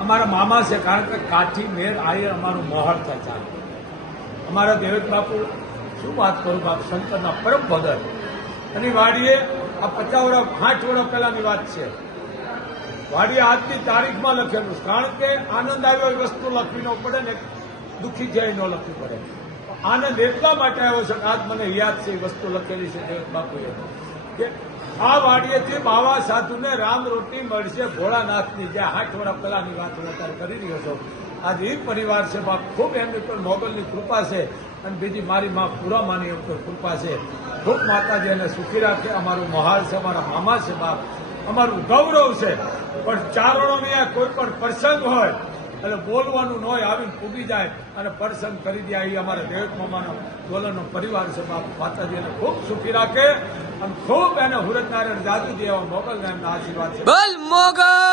અમારા મામા છે, કારણ કે કાઠી, મેર, આયર અમારું મહોર થાય ચાલે. અમારા દેવક બાપુ, શું વાત કરું બાપ, શંકરના પરમ ભગત અને વાડીએ આ પચાસ વર્ષ પાંચ વર્ષ પહેલાની વાત છે. વાડીએ આજની તારીખમાં લખેલું છે. કારણ કે આનંદ આવ્યો એ વસ્તુ લખવી ન પડે ને દુઃખી જાય ન લખવી પડે. આનંદ એટલા માટે આવ્યો છે કે આજ મને યાદ છે એ વસ્તુ લખેલી છે દેવ બાપુએ. કે આ વાડીએથી બાવા સાધુને રામ રોટી મળશે, ભોળાનાથની જે આઠ વર્ષ પહેલાની વાત હું અત્યારે કરી રહ્યો છું. આજે એ પરિવાર છે, બાપ ખૂબ એમની પર મોગલની કૃપા છે અને બીજી મારી માં પુરામાની ઉપર કૃપા છે. ખૂબ માતાજી એને સુખી રાખે. અમારું મહાલ છે, અમારા મામા છે, બાપ. અમારું ગૌરવ છે. પણ ચારણો કોઈ પણ પ્રસંગ હોય, એટલે બોલવાનું ન હોય આવીને પૂગી જાય અને પ્રસંગ કરી દે. એ અમારા દેવક મામાનો ડોલરનો પરિવાર છે, બાપ. માતાજી એને ખૂબ સુખી રાખે. અને ખૂબ એને હુરતનારાયણ જાદુ એવા મોગલ નામના આશીર્વાદ છે બોલ મોગલ